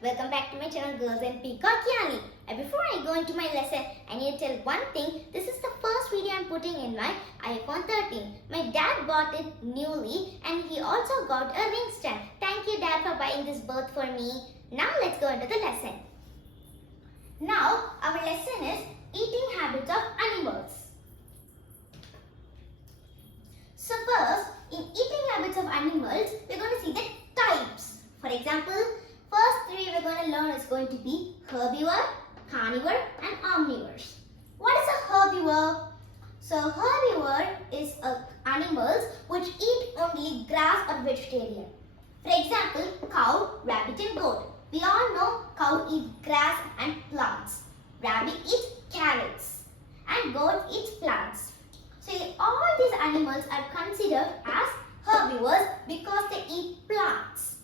welcome back to my channel Girls and Peacock Yani. And before I go into my lesson, I need to tell one thing. This is the first video I'm putting in my iPhone 13. My dad bought it newly and he also got a ring stand. Thank you Dad for buying this both for me. Now let's go into the lesson. Now our lesson is eating habits of animals. So first, in eating habits of animals, we're going to see the types. For example, first three we're going to learn is going to be herbivore, carnivore and omnivores. What is a herbivore? So herbivore is animals which eat only grass or vegetarian. For example, cow, rabbit and goat. We all know cow eats grass and plants. Rabbit eats carrots and goat eats plants. So all these animals are considered as herbivores because they eat plants.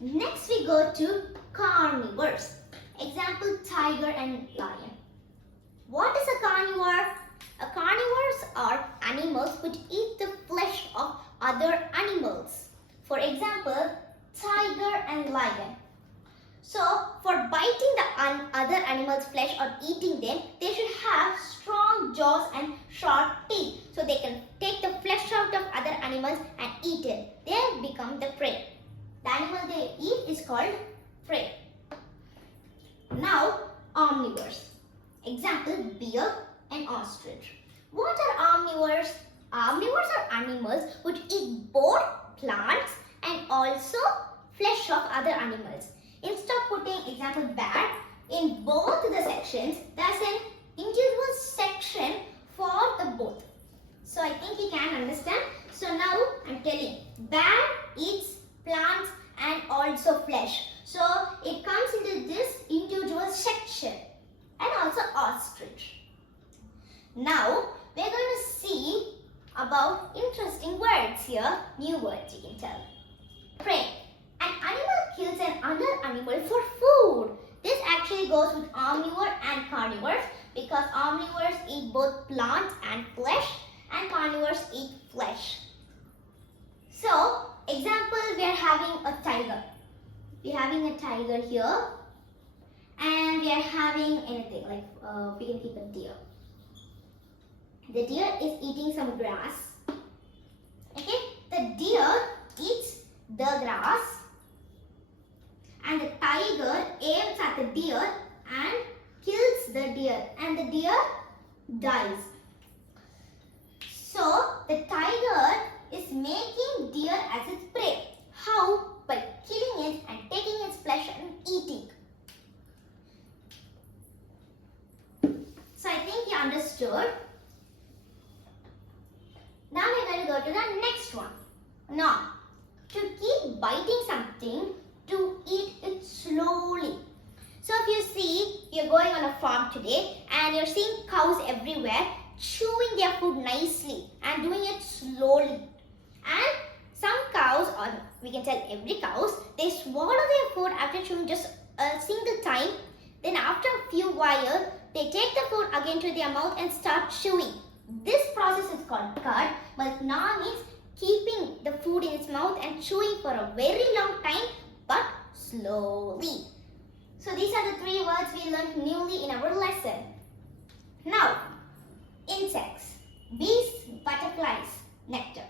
Next we go to carnivores. Example, tiger and lion. What is a carnivore? Carnivores are animals which eat the flesh of other animals. For example, tiger and lion. So for biting the other animal's flesh or eating them, they should have strong jaws and sharp teeth so they can take the flesh out of other animals and eat it. They become the prey. The animal they eat is called prey. Now, omnivores. Example, deer and ostrich. What are omnivores? Omnivores are animals which eat both plants and also flesh of other animals. Instead of putting example bear, in both the sections, there's an individual section for the both. So I think you can understand. So now I'm telling, bear eats plants and also flesh. So it comes into this individual section. And also ostrich. Now we're going to see about interesting words here. New words you can tell. Prey. An animal kills another animal for food. This actually goes with omnivore and carnivores because omnivores eat both plants and flesh and carnivores eat flesh. So, example, we are having a tiger. We are having a tiger here and we are having anything like we can keep a deer. The deer is eating some grass. Okay, the deer eats the grass. And the tiger aims at the deer and kills the deer and the deer dies. So the tiger is making deer as its prey. How? By killing it and taking its flesh and eating. So I think you understood. Now we're going to go to the next one. Now, to keep biting something, to eat it slowly. So if you see, you're going on a farm today and you're seeing cows everywhere chewing their food nicely and doing it slowly. And some cows, or we can tell every cows, they swallow their food after chewing just a single time. Then after a few while, they take the food again to their mouth and start chewing. This process is called cut, but now means keeping the food in its mouth and chewing for a very long time, but slowly. So these are the three words we learned newly in our lesson. Now, insects, bees, butterflies, nectar.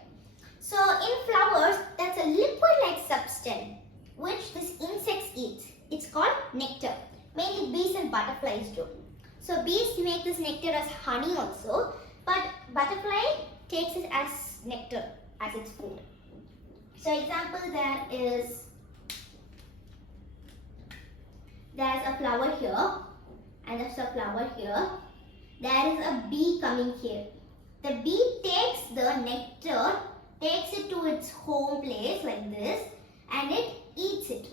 So in flowers, that's a liquid-like substance which this insects eat. It's called nectar. Mainly bees and butterflies do. So bees make this nectar as honey also, but butterfly takes it as nectar as its food. So example, there's a flower here and there's a flower here. There is a bee coming here. The bee takes the nectar, takes it to its home place like this and it eats it.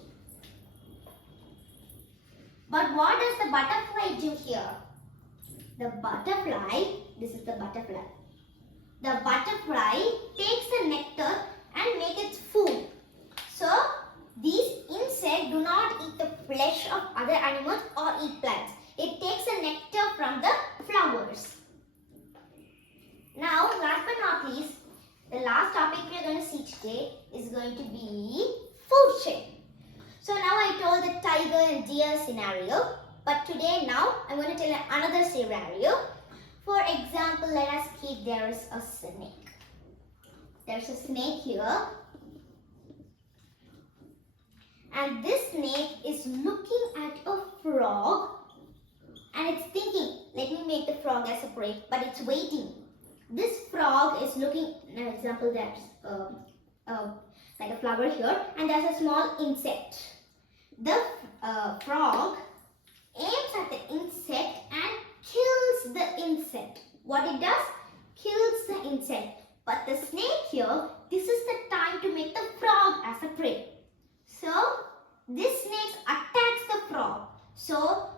But what does the butterfly do here? The butterfly, this is the butterfly. The butterfly takes the nectar and makes its food. So these insects do not eat the flesh of other animals or eat plants. It takes the nectar from the flowers. Now, last but not least, the last topic we are going to see today is going to be food chain. So now I told the tiger and deer scenario. But today now I'm going to tell you another scenario. For example, let us keep there is a snake. There's a snake here. And this snake is looking at a frog and it's thinking, let me make the frog as a prey, but it's waiting. This frog is looking, for example, there's like a flower here and there's a small insect. The frog aims at the insect and kills the insect. What it does? Kills the insect. But the snake here, this is the time to make the frog as a prey. So, this snake attacks the frog. So,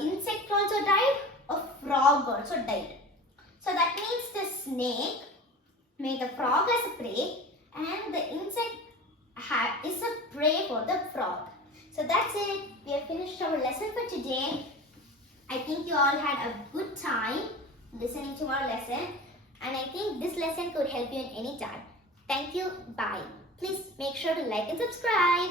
insect also died, a frog also died. So, that means the snake made the frog as a prey and the insect is a prey for the frog. So, that's it. We have finished our lesson for today. I think you all had a good time listening to our lesson. And I think this lesson could help you in any time. Thank you. Bye. Please make sure to like and subscribe.